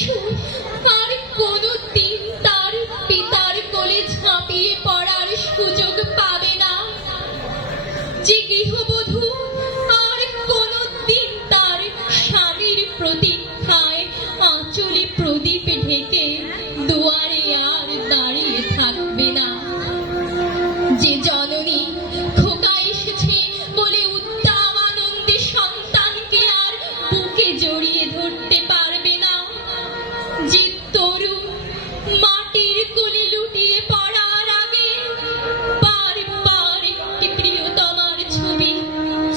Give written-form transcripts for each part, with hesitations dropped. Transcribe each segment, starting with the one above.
শিশু আর কোনোদিন তার পিতার কোলে ঝাঁপিয়ে পড়ার সুযোগ পাবে না, যে গৃহবধূ আর কোনোদিন তার স্বামীর প্রতীক্ষায় আঁচলে প্রদীপ ঢেকে দুয়ারে আর দাঁড়িয়ে থাকবে না, যে জননী খোকা এসেছে বলে উদ্দাম আনন্দে সন্তানকে আর বুকে জড়িয়ে ধরতে পারবে না, যে তরুণ মাটির কোলে লুটিয়ে পড়ার আগে বারবার একটি প্রিয়তমার ছবি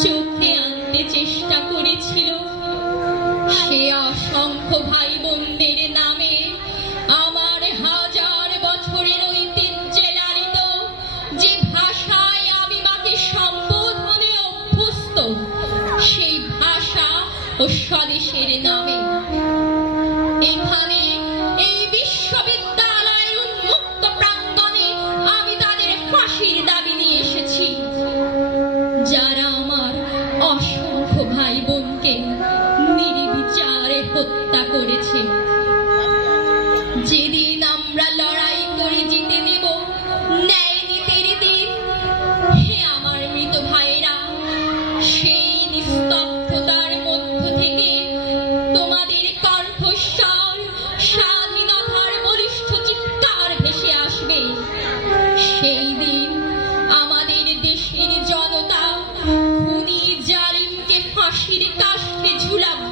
চোখে আনতে চেষ্টা করেছিল, সে অসংখ্য ভাই বোনদের নামে আমার হাজার বছরের ঐতিহ্যে লালিত যে ভাষায় আমি মাকে সম্বোধনে অভ্যস্ত, সেই ভাষা ও স্বদেশের নামে এখানে এই বিশ্ববিদ্যালয়ের উন্মুক্ত প্রাঙ্গণে আমি তাদের ফাঁসির দাবি নিয়ে এসেছি, যারা আমার অসংখ্য ভাই বোনকে নির্বিচারে হত্যা করেছে। যেদিন আমরা লড়াই করে জিতে নেব ন্যায় নীতির দিন, হে আমার মৃত ভাইয়েরা, সেই নিস্তব্ধতার মধ্য থেকে তোমাদের কণ্ঠস্বর স্বাধীনতার বলিষ্ঠ চিৎকার ভেসে আসবে। সেই দিন আমাদের দেশের জনতা খুনি জালিমকে ফাঁসির কাষ্ঠে ঝুলাবে।